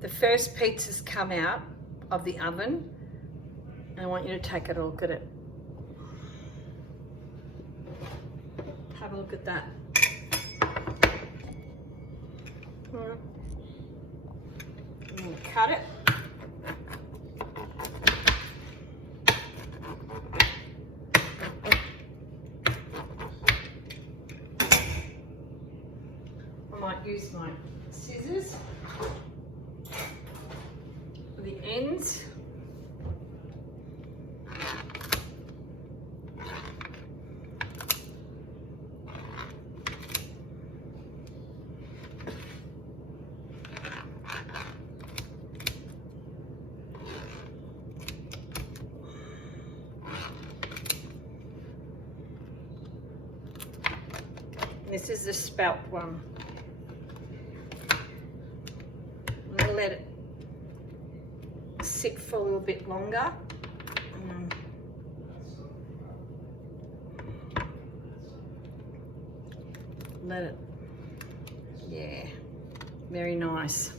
the first pizza's come out of the oven. And I want you to take a look at it. Have a look at that. I'm going to cut it. I might use my scissors for the ends. This is the spelt one. I'm going to let it sit for a little bit longer. Let it, yeah, very nice.